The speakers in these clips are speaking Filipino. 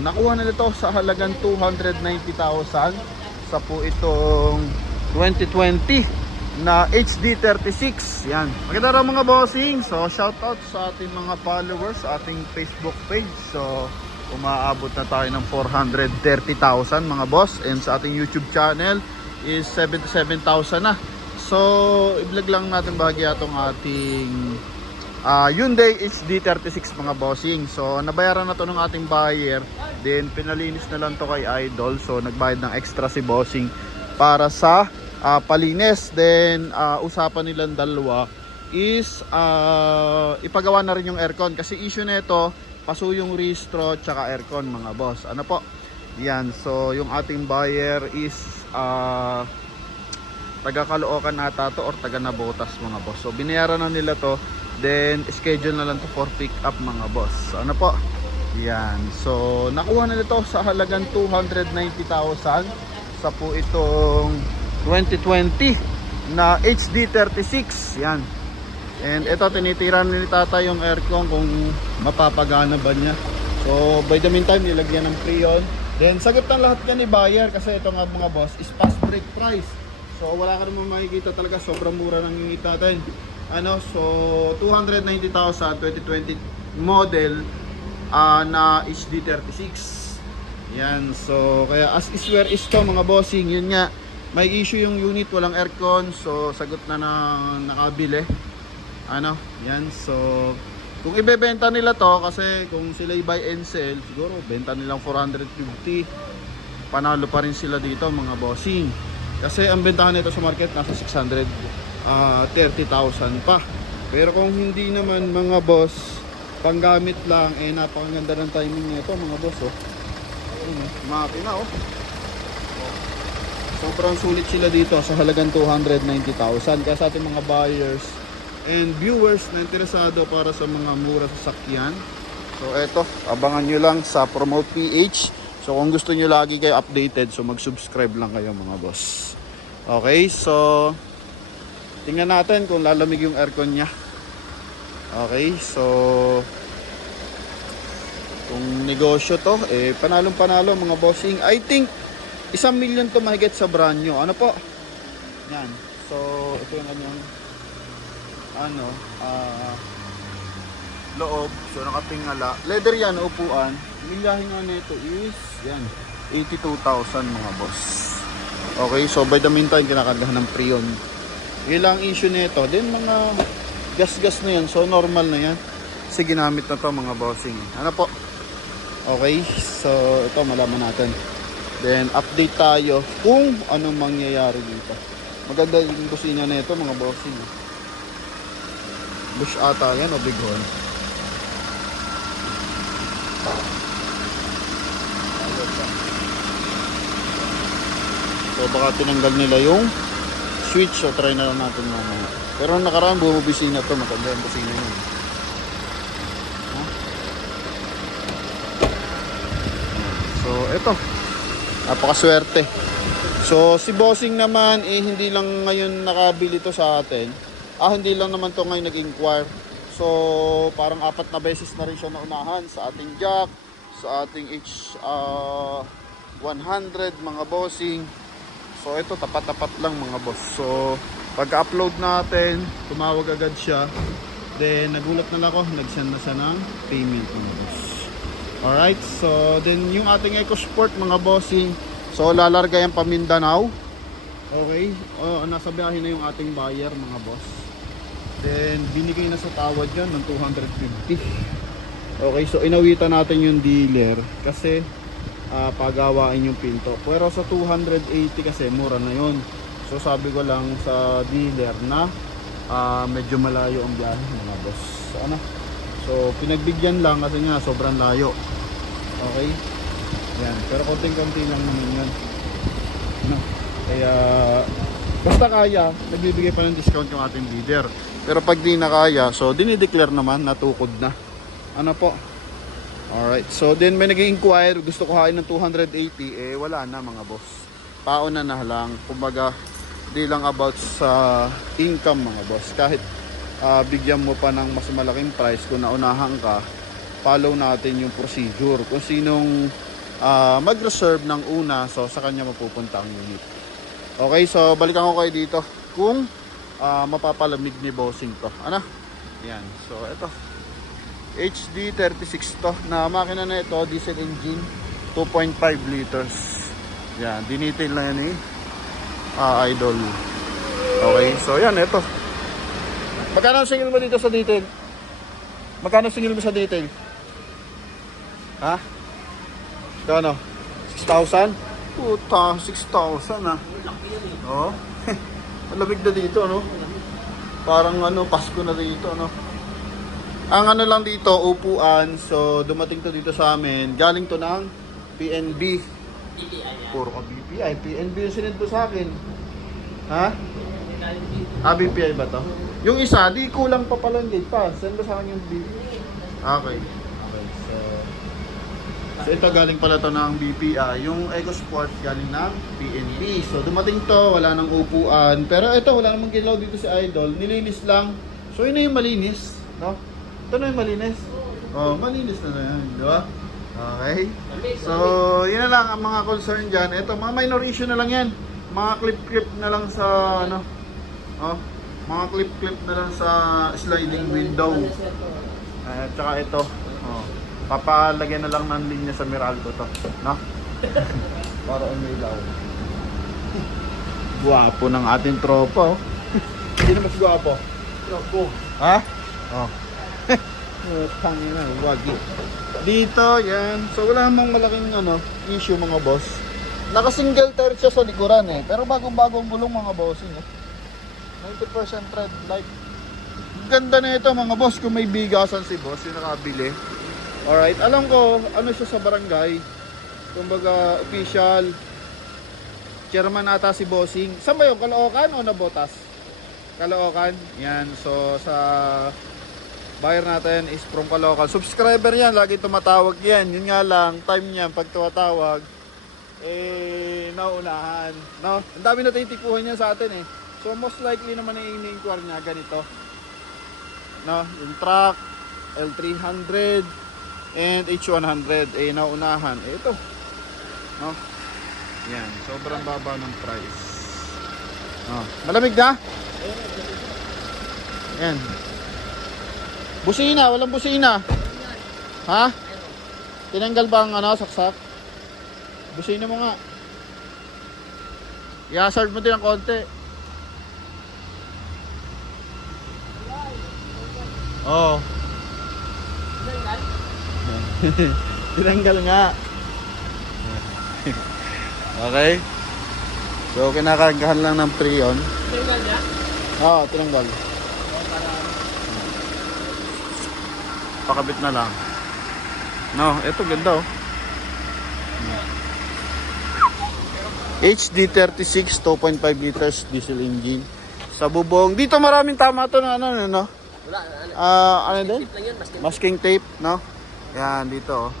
nakuha na nito sa halagang 290,000 sa po itong 2020 na HD36. Yan. Maganda raw mga bossing. So, shoutout sa ating mga followers sa ating Facebook page. So, umaabot na tayo ng 430,000 mga boss. And sa ating YouTube channel is 77,000 na. So, i-vlog lang natin bahagya itong ating Hyundai HD36 mga bossing. So, nabayaran na to ng ating buyer. Then, pinalinis na lang to kay Idol. So, nagbayad ng extra si bossing para sa palinis. Then, usapan nilang dalawa is ipagawa na rin yung aircon. Kasi issue na ito, paso yung restro tsaka aircon mga boss. Ano po? Yan. So, yung ating buyer is taga Caloocan ata to or taga Nabotas mga boss. So binayaran na nila to, then schedule na lang to for pick up mga boss. Ano po? Yan. So nakuha na nito sa halagang 290,000 sa po itong 2020 na HD36. Yan. And ito tinitiran ni tata yung aircon kung mapapagana ba niya. So by the meantime nilagyan ng freon. Then sagot ng lahat yan ni buyer kasi ito nga mga boss is fast break price. So wala ka naman makikita talaga, sobrang mura ng unit natin. Ano, so 290,000 2020 model na HD36. Yan, so kaya as is where is to mga bossing. Yun nga, may issue yung unit, walang aircon. So sagot na nakabili. Ano, yan, so kung ibebenta nila to, kasi kung sila i-buy and sell, siguro benta nilang 450. Panalo pa rin sila dito mga bossing. Kasi ang bentahan nito sa market nasa 630,000 pa. Pero kung hindi naman mga boss, panggamit lang, napakaganda ng timing nito mga boss. Mapi na sobrang sulit sila dito sa halagang 290,000. Kaya sa ating mga buyers and viewers na interesado para sa mga mura sasakyan, so eto, abangan nyo lang sa Promote PH. So kung gusto nyo lagi kayo updated, so mag-subscribe lang kayo mga boss. Okay, so tingnan natin kung lalamig yung aircon niya. Okay, so kung negosyo to, panalong panalo mga bossing. I think 1,000,000 to mahigit sa brand new. Ano po? Yan. So ito yung kanyang loob. So nakatingala. Leather yan, upuan. Milyahin nga nito is yan, 82,000 mga boss. Okay, so by the meantime kinakargahan ng freon. Yun lang issue nito. Then mga gas-gas na yan, so normal na yan. Kasi ginamit na to mga bossing. Ano po? Okay, so ito malaman natin. Then update tayo kung anong mangyayari dito. Maganda yung kusina nito mga bossing. Bush ata yan o Bighorn. So baka tinanggal nila yung switch, so try na lang natin mamaya. Pero nakaraan bumubisina to, maganda yung busina yun. So eto, napakaswerte. So si bossing naman hindi lang ngayon nakabili to sa atin. Hindi lang naman to ngayon nag-inquire. So parang 4 na beses na rin siya naunahan sa ating jack, sa ating H100 mga bossing. So ito tapat-tapat lang mga boss. So pagka-upload natin, tumawag agad siya. Then nagulat na lang ako, nag-send na siya ng payment mga boss. Alright, so then yung ating EcoSport mga bossing, so lalarga yan pa Mindanao. Okay, nasa biyahe na yung ating buyer mga boss. Then binigay na sa tawad yan ng 250. Okay, so inawitan natin yung dealer kasi pagawain yung pinto. Pero sa 280 kasi mura na yon. So sabi ko lang sa dealer na medyo malayo ang biyahe mga boss. So pinagbigyan lang kasi nga sobrang layo. Okay, yan, pero konting-konti lang naman yun. Kaya basta kaya, nagbibigay pa ng discount yung ating dealer. Pero pag di na kaya, so dinideclare naman na tukod na. Ano po? Alright, so then may nag-inquire, gusto ko hain ng 280, wala na mga boss. Pauna na lang, kumbaga di lang about sa income mga boss. Kahit bigyan mo pa ng mas malaking price kung naunahan ka, follow natin yung procedure. Kung sinong mag-reserve ng una. So sa kanya mapupunta ang unit. Okay, so balikan ko kayo dito kung mapapalamig ni bossing to. Ano? Yan. So ito. HD36 to na makina na ito, diesel engine, 2.5 liters. Yan, dinetail na yan Idol. Okay, so yan, ito. Magkano singil mo dito sa detail? Magkano singil mo sa detail? Ha? Magkano? 6,000? Puta, 6,000 Oo. Malamig na dito, no? Parang Pasko na dito, no? Ang lang dito, upuan. So, dumating to dito sa amin. Galing to ng PNB. Puro ka BPI. PNB yung sinend to sa akin. Ha? BPI ba to? Yung isa, di kulang pa pala yung gate pass. Send ba sa akin yung BPI? Okay. So, ito galing pala to ng BPI. Yung EcoSport galing ng PNB. So, dumating to. Wala nang upuan. Pero ito, wala namang gilaw dito si Idol. Nilinis lang. So, yun na yung malinis. No? Ito na yung malinis. Oh, malinis na yan, di ba? Okay. So, yun na lang ang mga concern dyan. Ito, mga minor issue na lang yan. Mga clip-clip na lang sa, mga clip-clip na lang sa sliding window. At saka ito, papalagyan na lang ng linya sa Meralco to, no? Para umilaw. Guwapo ng ating tropa, Hindi na mas guwapo. Tropo. Ha? Oh. Tangin na, wagi. Dito, yan. So, wala namang malaking issue mga boss. Naka-single tire siya sa likuran pero bagong-bagong gulong mga bossing 90% tread light. Ganda na ito mga boss kung may bigasan si boss yung nakabili. Alright, alam ko, siya sa barangay. Kumbaga, official. Chairman ata si bossing. Saan ba yung Caloocan o Nabotas? Caloocan. Yan, so sa buyer natin is from Caloocan. Subscriber yan, lagi tumatawag yan. Yun nga lang, time niya pag tumatawag, naunahan. No? Ang dami na titipuhan niya sa atin So most likely naman yung in-inquire niya ganito. No? Yung truck, L300, and H100, naunahan. Ito. No? Yan, sobrang baba ng price. Malamig na? Yan. Busina, walang busina. Ha? Tinanggal ba ang saksak? Busina mo nga. I-hazard mo din ng konti. Oo. Tinanggal nga. Okay. So, kinakargahan lang ng Prion. Tinanggal niya? Oo, tinanggal. Pakabit na lang. No, ito ganda HD36 2.5 liters diesel engine. Sa bubong. Dito maraming tama to na Wala. ano din? Tape lang yun, Masking tape, no? Yan, dito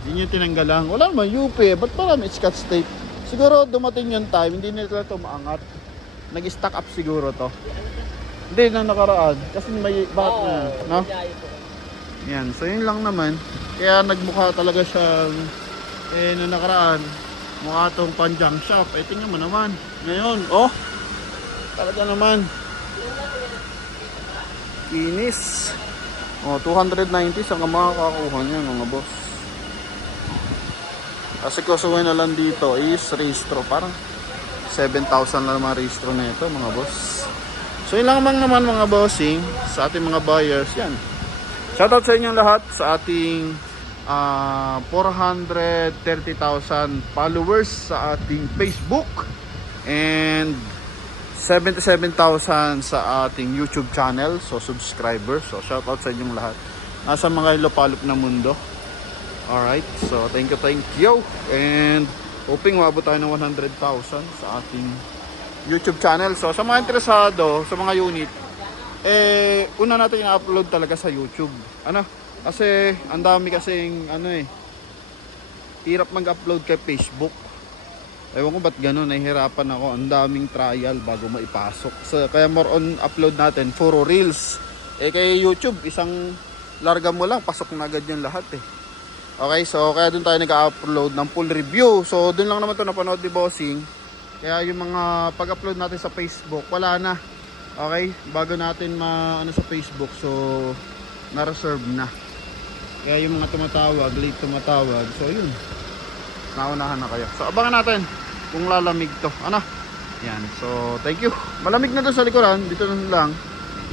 Hindi nyo tinanggal lang. Wala naman, UP. Ba't marami scotch tape? Siguro dumating yung time, hindi nila ito maangat. Nag-stack up siguro to. Hindi na nakaraan. Kasi may bahat no? Yan, so yun lang naman. Kaya nagmukha talaga siyang na nakaraan. Mukha itong panjang shop. Tingnan mo naman. Ngayon, talaga naman. Kinis. 290 saan ka makakakuha niya mga boss. Kasi kusuhin na lang dito is registro. Parang 7,000 na naman registro na ito mga boss. So yun lang naman mga bossing sa ating mga buyers. Yan. Shoutout sa inyong lahat sa ating 430,000 followers sa ating Facebook and 77,000 sa ating YouTube channel. So subscribers. So shoutout sa inyong lahat. Nasa mga ilopalop na mundo. Alright. So thank you. And hoping maabot tayo ng 100,000 sa ating YouTube channel. So sa mga interesado sa mga unit, una natin i-upload talaga sa YouTube. Kasi ang dami kasing hirap mag-upload kay Facebook. Ewan ko ba't gano'n, nahihirapan ako. Ang daming trial bago maipasok. So, kaya more on upload natin, puro reels. Kay YouTube, isang larga mo lang, pasok na agad yung lahat Okay, so kaya doon tayo nag-upload ng full review. So doon lang naman to napanood ni Bossing. Kaya yung mga pag-upload natin sa Facebook, wala na. Okay, bago natin ano sa Facebook, so na-reserve na. Kaya yung mga tumatawag, late tumatawag, so yun, naunahan na kayo. So abangan natin kung lalamig to. Ano? Yan, so thank you. Malamig na doon sa likuran, dito na lang.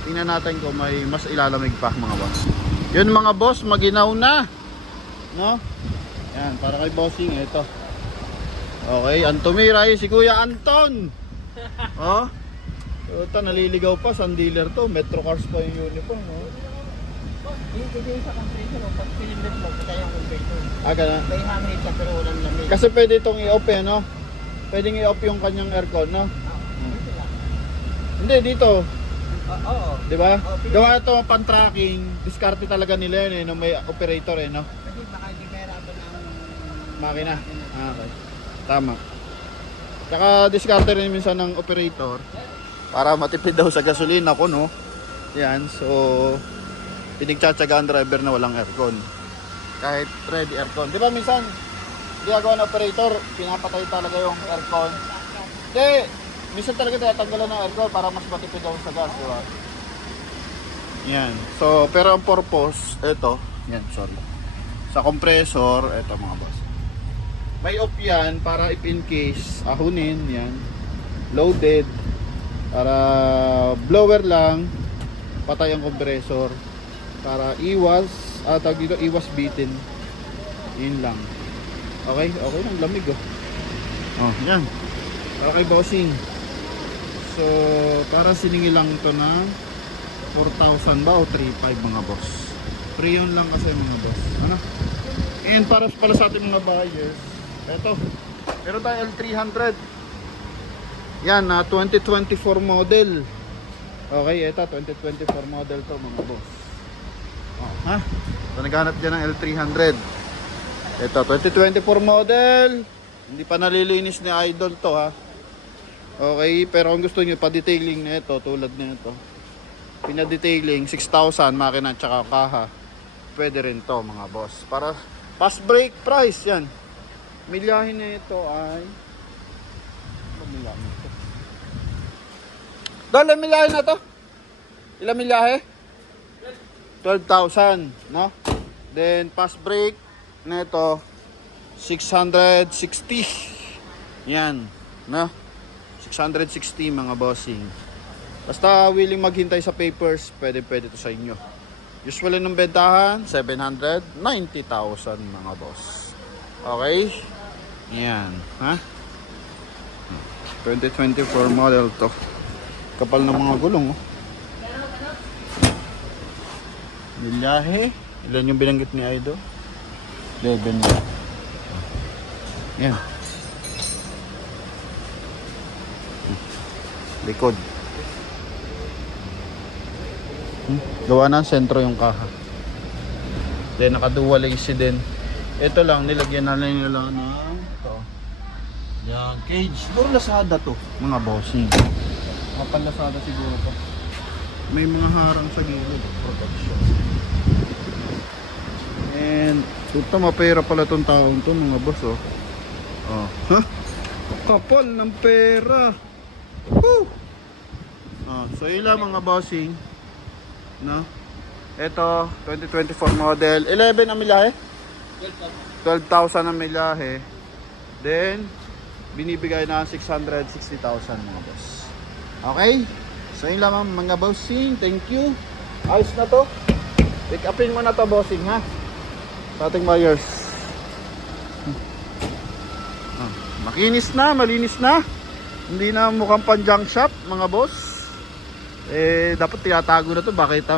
Tingnan natin kung may mas ilalamig pa mga boss. Yun mga boss, maginaw na. No? Yan, para kay Bossing, ito. Okay, ang tumiray si Kuya Anton. Oh. Ito, naliligaw pa, sa dealer to. Metro Cars pa yung uniform. Oh. Hindi sa compressor, pag pinindot mo, patay ang compressor. Ganun. May hangin siya pero walang lamig. Kasi pwede itong i-off eh, no? Pwedeng i-off yung kanyang aircon, no? Hindi, dito. Oo. Di ba? Gawa ito pan-tracking. Diskarte talaga nila yun eh, no? May operator eh, no? Kasi baka hindi kahirapan ang Makina. Okay. Tama. Tsaka diskarte rin minsan ng operator para matipid daw sa gasolina ko, no? Yan, so pinagtsatsagaan driver na walang aircon. Kahit ready aircon. Di ba minsan, ginagawa ng operator, pinapatay talaga yung aircon. Hindi, minsan talaga tatanggalan ng aircon para mas matipid daw sa gas, di ba? Yan. So, pero ang purpose, ito, yan, sorry. Sa compressor, ito mga boss. May off yan para if in case, ahunin, yan. Loaded. Para blower lang, patay ang compressor. Para iwas, tawag dito, iwas bitin. Yun lang. Okay, okay lang, lamig oh. Oh, yan. Para kay Bossing. So, para siningi lang ito na 4,000 ba o 3,500 mga boss. Pre-yun lang kasi mga boss. Ano? And para pala sa ating mga buyers, eto, meron tayo L300. Yan, 2024 model. Okay, eto, 2024 model to mga boss. Oh, ha? So, naghanap dyan ng L300. Ito, 2024 model. Hindi pa nalilinis ni Idol to ha. Okay, pero kung gusto nyo pa-detailing na ito, tulad na ito, pinadetailing 6,000 makina at saka kaha, pwede rin to mga boss. Para fast break price yan. Milyahe na ito ay ilang milyahe na to? Ilang milyahe? 12,000, no? Then fast break na ito 660. Yan, no? 660 mga bossing. Basta willing maghintay sa papers, pwede to sa inyo. Usually ng bentahan 790,000 mga boss. Okay? Yan, ha? 2024 model to. Kapal ng mga gulong, oh. Milyahe. Ilan yung binanggit ni Aido? 11 na. Yan. Likod. Gawa ng sentro yung kaha. Then naka-dual AC din. Ito lang, nilagyan na lang nila ng ito. Yan, cage. Siguro Lazada to, mga bossing. Kapal Lazada siguro to. May mga harang sa gilid. Protection. And puta, mapera pala tong taong to mga boss, oh. Oh, ha? Kapal ng pera. Woo! Oh, so yun lang mga bossing, no? Ito 2024 model, 11 ang milahe, 12,000 ang milahe. Then binibigay na 660,000 mga boss. Okay, so yun lang mga bossing. Thank you. Ayos na to. Pick upin mo na to bossing ha, sa ating buyers. Makinis na, malinis na. Hindi na mukhang pan-junk shop mga boss. Dapat tinatago na to. Bakit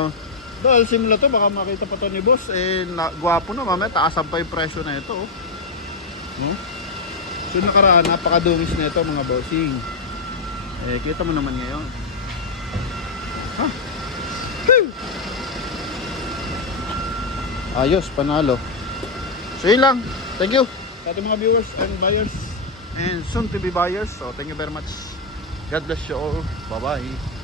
dahil simula to, baka makita pa to ni boss. Gwapo na, mamaya taasan pa yung presyo na ito, oh. No? So nakaraan, napakadungis na ito mga bossing. Kita mo naman ngayon. Ha? Ayos, panalo. So yun lang. Thank you sa ating mga viewers and buyers and soon to be buyers. So thank you very much. God bless you all. Bye bye.